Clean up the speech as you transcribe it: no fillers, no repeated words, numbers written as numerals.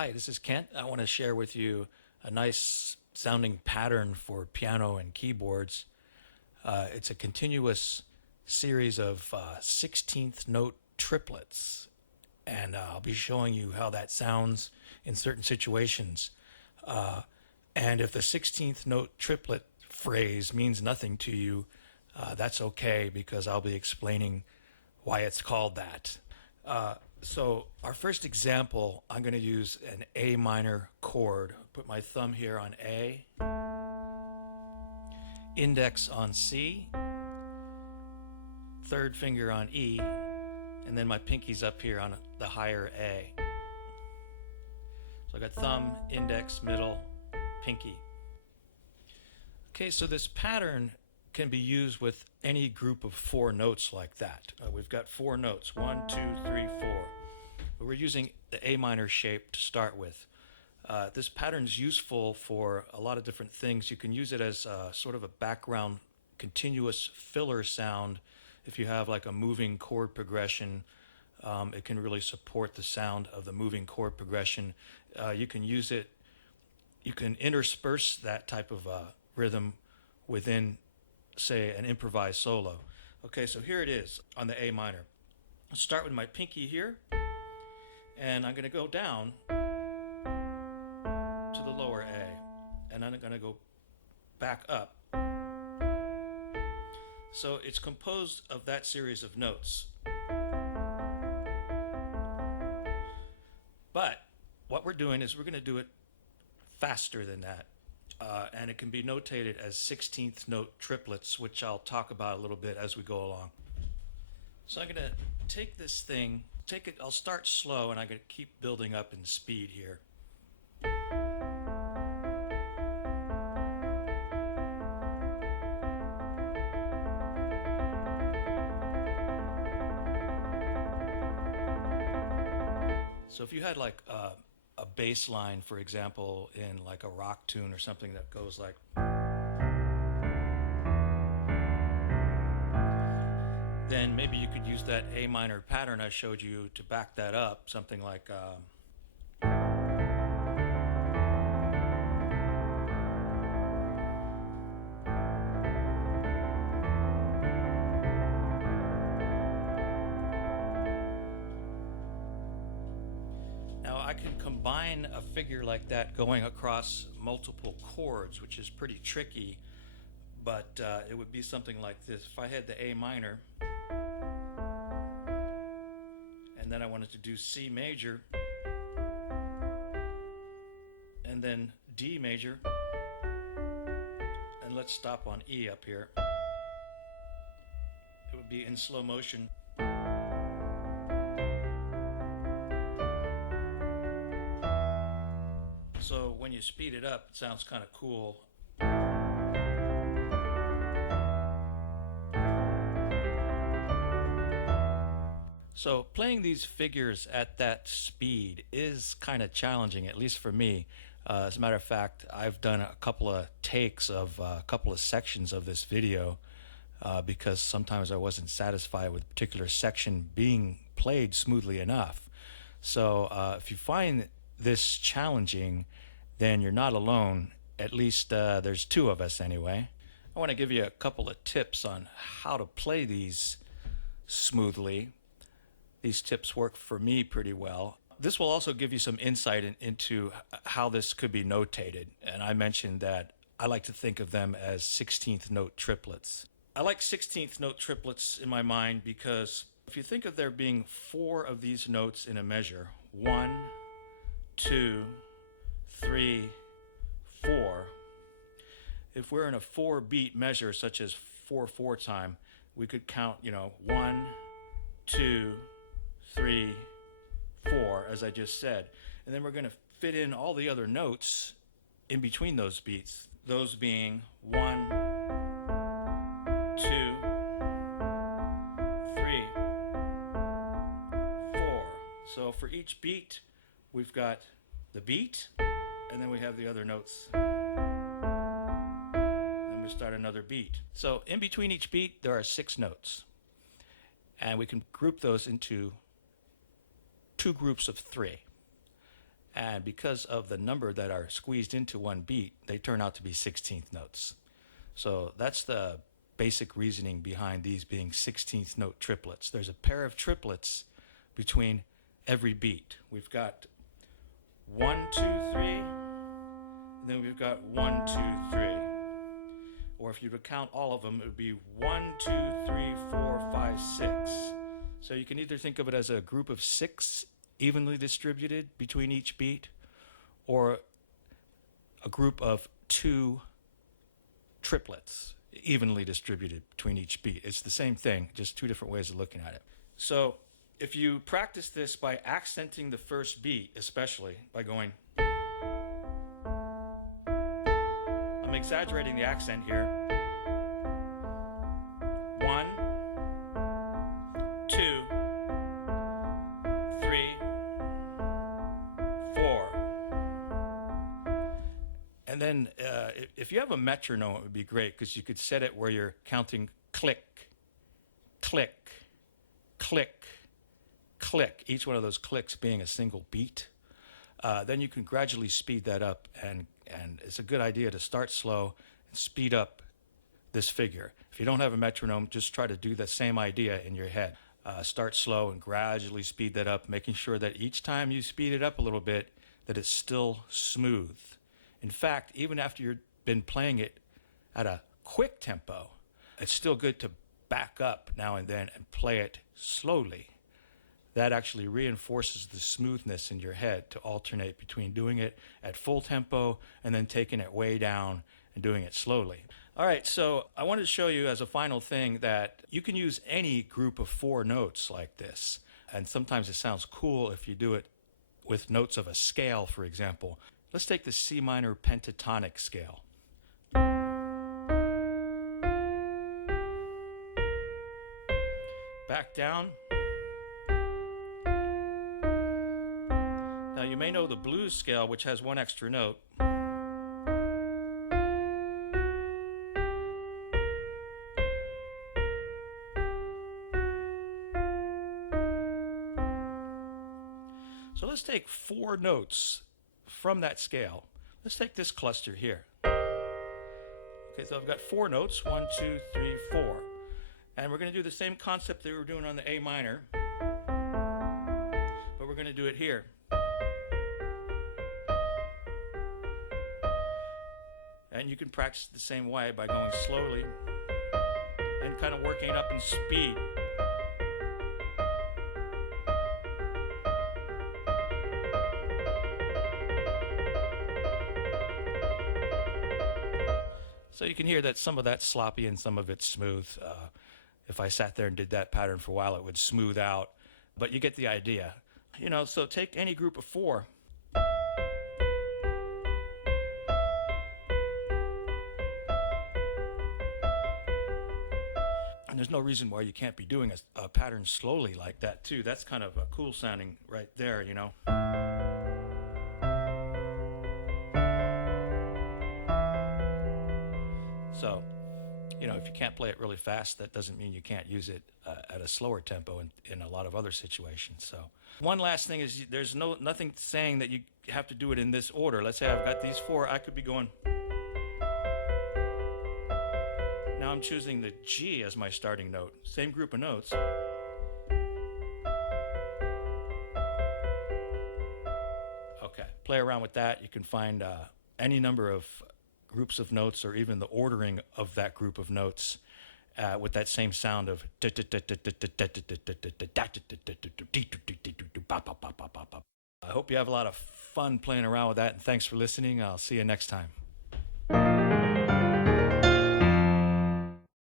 Hi, this is Kent. I want to share with you a nice sounding pattern for piano and keyboards. It's a continuous series of 16th note triplets, and I'll be showing you how that sounds in certain situations. And if the 16th note triplet phrase means nothing to you, that's okay because I'll be explaining why it's called that. So our first example, I'm going to use an A minor chord. Put my thumb here on A, index on C, third finger on E, and then my pinky's up here on the higher A. So I got thumb, index, middle, pinky. Okay, so this pattern can be used with any group of four notes like that. We've got four notes, 1, 2, 3, 4. We're using the A minor shape to start with. This pattern is useful for a lot of different things. You can use it as sort of a background continuous filler sound. If you have like a moving chord progression, it can really support the sound of the moving chord progression. You can use it, you can intersperse that type of rhythm within, say, an improvised solo. Okay, so here it is on the A minor. I'll start with my pinky here, and I'm going to go down to the lower A, and then I'm going to go back up. So it's composed of that series of notes. But what we're doing is we're going to do it faster than that. And it can be notated as 16th note triplets, which I'll talk about a little bit as we go along. So I'm going to take this thing, I'll start slow, and I'm going to keep building up in speed here. So if you had like a bass line, for example, in like a rock tune or something that goes like, then maybe you could use that A minor pattern I showed you to back that up, something like I can combine a figure like that going across multiple chords, which is pretty tricky, but it would be something like this. If I had the A minor, and then I wanted to do C major, and then D major, and let's stop on E up here. It would be in slow motion. So when you speed it up, it sounds kind of cool. So playing these figures at that speed is kind of challenging, at least for me. As a matter of fact, I've done a couple of takes of a couple of sections of this video because sometimes I wasn't satisfied with a particular section being played smoothly enough. So if you find this challenging, then you're not alone. At least there's two of us anyway. I want to give you a couple of tips on how to play these smoothly. These tips work for me pretty well. This will also give you some insight into how this could be notated. And I mentioned that I like to think of them as 16th note triplets. I like 16th note triplets in my mind because if you think of there being four of these notes in a measure, 1, 2, 3, 4. If we're in a 4-beat measure, such as 4/4 time, we could count, 1, 2, 3, 4, as I just said. And then we're going to fit in all the other notes in between those beats, those being 1, 2, 3, 4. So for each beat, we've got the beat, and then we have the other notes. Then we start another beat. So in between each beat, there are 6 notes. And we can group those into 2 groups of 3. And because of the number that are squeezed into one beat, they turn out to be 16th notes. So that's the basic reasoning behind these being 16th note triplets. There's a pair of triplets between every beat. We've got 1, 2, 3, and then we've got 1, 2, 3. Or if you would count all of them, it would be 1, 2, 3, 4, 5, 6. So you can either think of it as a group of 6 evenly distributed between each beat, or a group of 2 triplets evenly distributed between each beat. It's the same thing, just 2 different ways of looking at it. So if you practice this by accenting the first beat, especially by going, I'm exaggerating the accent here. 1, 2, 3, 4. And then if you have a metronome, it would be great because you could set it where you're counting click, click, click, click, each one of those clicks being a single beat. Then you can gradually speed that up, and it's a good idea to start slow and speed up this figure. If you don't have a metronome, just try to do the same idea in your head. Start slow and gradually speed that up, making sure that each time you speed it up a little bit, that it's still smooth. In fact, even after you've been playing it at a quick tempo, it's still good to back up now and then and play it slowly. That actually reinforces the smoothness in your head to alternate between doing it at full tempo and then taking it way down and doing it slowly. All right, so I wanted to show you as a final thing that you can use any group of 4 notes like this. And sometimes it sounds cool if you do it with notes of a scale, for example. Let's take the C minor pentatonic scale. Back down. Now you may know the blues scale, which has 1 extra note. So let's take 4 notes from that scale. Let's take this cluster here. Okay, so I've got 4 notes, 1, 2, 3, 4. And we're going to do the same concept that we were doing on the A minor, but we're going to do it here. And you can practice the same way by going slowly and kind of working up in speed. So you can hear that some of that's sloppy and some of it's smooth. If I sat there and did that pattern for a while, it would smooth out. But you get the idea. You know, so take any group of 4. And there's no reason why you can't be doing a pattern slowly like that too. That's kind of a cool sounding right there, you know. So, you know, if you can't play it really fast, that doesn't mean you can't use it at a slower tempo in a lot of other situations. So, one last thing is there's nothing saying that you have to do it in this order. Let's say I've got these 4, I could be going. Now I'm choosing the G as my starting note. Same group of notes. Okay, play around with that. You can find any number of groups of notes or even the ordering of that group of notes with that same sound of. I hope you have a lot of fun playing around with that, and thanks for listening. I'll see you next time.